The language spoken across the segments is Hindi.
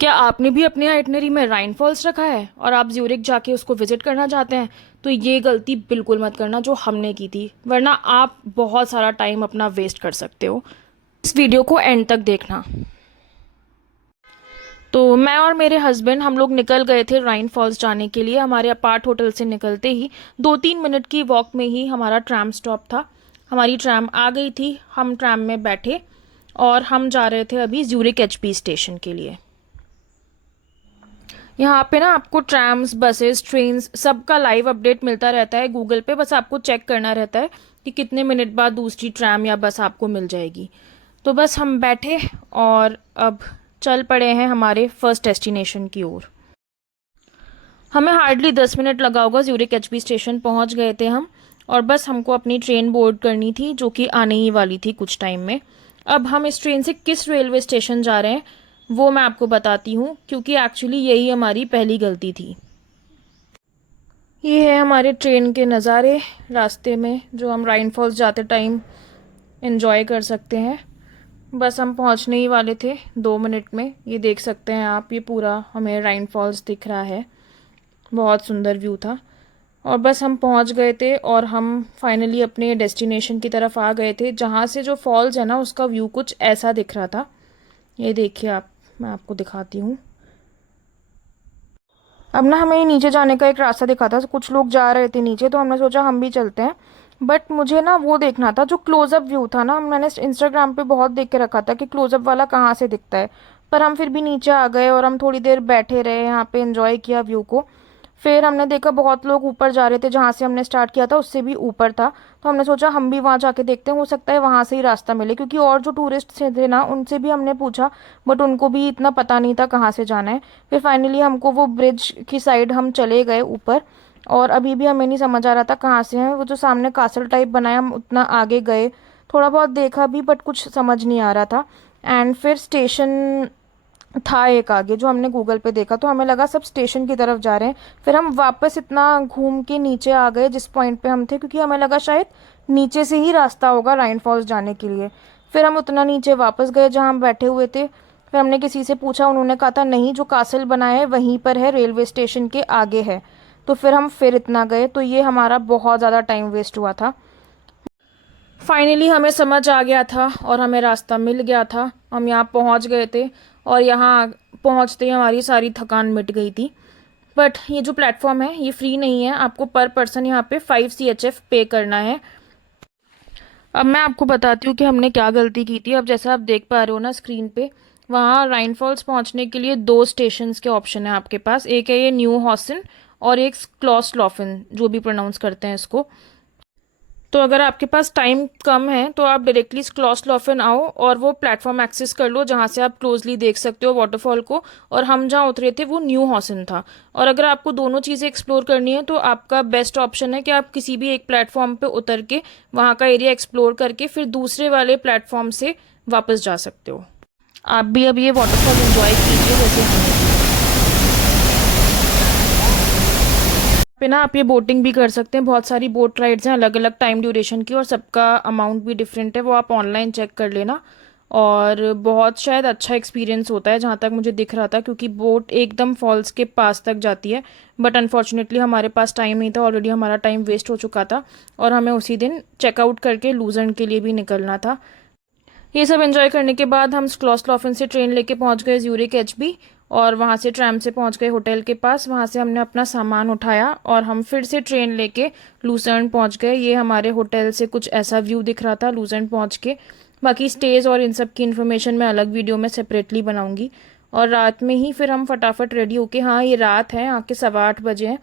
क्या आपने भी अपने आइटनरी में राइन फॉल्स रखा है और आप ज्यूरिक जाके उसको विजिट करना चाहते हैं? तो ये गलती बिल्कुल मत करना जो हमने की थी, वरना आप बहुत सारा टाइम अपना वेस्ट कर सकते हो। इस वीडियो को एंड तक देखना। तो मैं और मेरे हस्बैंड हम लोग निकल गए थे राइन फॉल्स जाने के लिए। हमारे अपार्ट होटल से निकलते ही 2-3 मिनट की वॉक में ही हमारा ट्रैम स्टॉप था। हमारी ट्रैम आ गई थी, हम ट्रैम में बैठे और हम जा रहे थे अभी ज्यूरिक एचपी स्टेशन के लिए। यहाँ पे ना आपको ट्रैम्स, बसेस, ट्रेन्स सबका लाइव अपडेट मिलता रहता है गूगल पे। बस आपको चेक करना रहता है कि कितने मिनट बाद दूसरी ट्रैम या बस आपको मिल जाएगी। तो बस हम बैठे और अब चल पड़े हैं हमारे फर्स्ट डेस्टिनेशन की ओर। हमें हार्डली 10 मिनट लगा होगा, ज्यूरिक एचपी स्टेशन पहुंच गए थे हम। और बस हमको अपनी ट्रेन बोर्ड करनी थी जो कि आने ही वाली थी कुछ टाइम में। अब हम इस ट्रेन से किस रेलवे स्टेशन जा रहे हैं वो मैं आपको बताती हूँ, क्योंकि एक्चुअली यही हमारी पहली गलती थी। ये है हमारे ट्रेन के नज़ारे रास्ते में जो हम राइन फॉल्स जाते टाइम एंजॉय कर सकते हैं। बस हम पहुंचने ही वाले थे 2 मिनट में। ये देख सकते हैं आप, ये पूरा हमें राइन फॉल्स दिख रहा है। बहुत सुंदर व्यू था। और बस हम पहुंच गए थे और हम फाइनली अपने डेस्टिनेशन की तरफ आ गए थे, जहाँ से जो फॉल्स है ना उसका व्यू कुछ ऐसा दिख रहा था। ये देखिए आप, मैं आपको दिखाती हूँ। अब ना हमें नीचे जाने का एक रास्ता दिखा था, कुछ लोग जा रहे थे नीचे, तो हमने सोचा हम भी चलते हैं। बट मुझे ना वो देखना था जो क्लोजअप व्यू था ना, मैंने इंस्टाग्राम पे बहुत देख के रखा था कि क्लोजअप वाला कहाँ से दिखता है। पर हम फिर भी नीचे आ गए और हम थोड़ी देर बैठे रहे यहाँ पे, एंजॉय किया व्यू को। फिर हमने देखा बहुत लोग ऊपर जा रहे थे, जहाँ से हमने स्टार्ट किया था उससे भी ऊपर था। तो हमने सोचा हम भी वहाँ जाके देखते हैं, हो सकता है वहाँ से ही रास्ता मिले, क्योंकि और जो टूरिस्ट थे ना उनसे भी हमने पूछा, बट उनको भी इतना पता नहीं था कहाँ से जाना है। फिर फाइनली हमको वो ब्रिज की साइड हम चले गए ऊपर। और अभी भी हमें नहीं समझ आ रहा था कहाँ से है वो, जो सामने कासल टाइप बनाया हम उतना आगे गए, थोड़ा बहुत देखा भी बट कुछ समझ नहीं आ रहा था। एंड फिर स्टेशन था एक आगे जो हमने गूगल पे देखा, तो हमें लगा सब स्टेशन की तरफ जा रहे हैं। फिर हम वापस इतना घूम के नीचे आ गए जिस पॉइंट पे हम थे, क्योंकि हमें लगा शायद नीचे से ही रास्ता होगा राइन फॉल्स जाने के लिए। फिर हम उतना नीचे वापस गए जहाँ हम बैठे हुए थे। फिर हमने किसी से पूछा, उन्होंने कहा था नहीं, जो कासल बनाया है वहीं पर है, रेलवे स्टेशन के आगे है। तो फिर हम फिर इतना गए, तो ये हमारा बहुत ज़्यादा टाइम वेस्ट हुआ था। फाइनली हमें समझ आ गया था और हमें रास्ता मिल गया था। हम यहाँ पहुँच गए थे और यहाँ पहुँचते ही हमारी सारी थकान मिट गई थी। बट ये जो प्लेटफॉर्म है ये फ्री नहीं है, आपको पर पर्सन यहाँ पे 5 CHF पे करना है। अब मैं आपको बताती हूँ कि हमने क्या गलती की थी। अब जैसा आप देख पा रहे हो ना स्क्रीन पे, वहाँ राइन फॉल्स पहुँचने के लिए 2 स्टेशंस के ऑप्शन है आपके पास। एक है ये न्यू हॉसन और एक क्लॉसलॉफन, जो भी प्रोनाउंस करते हैं इसको। तो अगर आपके पास टाइम कम है तो आप डायरेक्टली क्लॉसलॉफन आओ और वो प्लेटफॉर्म एक्सेस कर लो, जहाँ से आप क्लोजली देख सकते हो वाटरफॉल को। और हम जहाँ उतरे थे वो न्यू हॉसन था। और अगर आपको दोनों चीज़ें एक्सप्लोर करनी है तो आपका बेस्ट ऑप्शन है कि आप किसी भी एक प्लेटफॉर्म पे उतर के वहाँ का एरिया एक्सप्लोर करके फिर दूसरे वाले प्लेटफॉर्म से वापस जा सकते हो। आप भी अब ये वाटरफॉल एंजॉय कीजिए जैसे हमने किया। पे ना आप ये बोटिंग भी कर सकते हैं, बहुत सारी बोट राइड्स हैं अलग अलग टाइम ड्यूरेशन की, और सबका अमाउंट भी डिफरेंट है, वो आप ऑनलाइन चेक कर लेना। और बहुत शायद अच्छा एक्सपीरियंस होता है जहाँ तक मुझे दिख रहा था, क्योंकि बोट एकदम फॉल्स के पास तक जाती है। बट अनफॉर्चुनेटली हमारे पास टाइम नहीं था, ऑलरेडी हमारा टाइम वेस्ट हो चुका था और हमें उसी दिन चेकआउट करके लूजर्न के लिए भी निकलना था। ये सब एंजॉय करने के बाद हम स्लॉफन से ट्रेन लेके पहुंच गए ज्यूरिक एचबी, और वहां से ट्रैम से पहुंच गए होटल के पास। वहां से हमने अपना सामान उठाया और हम फिर से ट्रेन लेके लूसर्न पहुंच गए। ये हमारे होटल से कुछ ऐसा व्यू दिख रहा था लूसर्न पहुंच के। बाकी स्टेज और इन सब की इन्फॉर्मेशन मैं अलग वीडियो में सेपरेटली बनाऊंगी। और रात में ही फिर हम फटाफट रेडी होके, हाँ ये रात है, यहाँ के 8:15 हैं,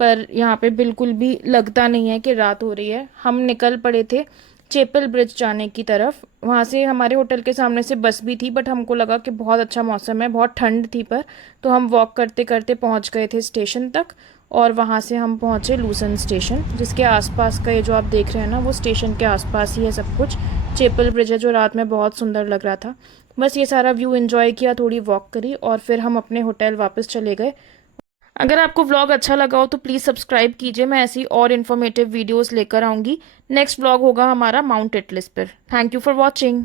पर यहाँ पे बिल्कुल भी लगता नहीं है कि रात हो रही है। हम निकल पड़े थे चेपल ब्रिज जाने की तरफ। वहाँ से हमारे होटल के सामने से बस भी थी, बट हमको लगा कि बहुत अच्छा मौसम है, बहुत ठंड थी, पर तो हम वॉक करते करते पहुँच गए थे स्टेशन तक। और वहाँ से हम पहुँचे लूसन स्टेशन, जिसके आसपास का ये जो आप देख रहे हैं ना वो स्टेशन के आसपास ही है सब कुछ। चेपल ब्रिज है जो रात में बहुत सुंदर लग रहा था। बस ये सारा व्यू एंजॉय किया, थोड़ी वॉक करी और फिर हम अपने होटल वापस चले गए। अगर आपको व्लॉग अच्छा लगा हो तो प्लीज़ सब्सक्राइब कीजिए, मैं ऐसी और इन्फॉर्मेटिव वीडियोस लेकर आऊँगी। नेक्स्ट व्लॉग होगा हमारा माउंट एटलिस पर। Thank you for watching.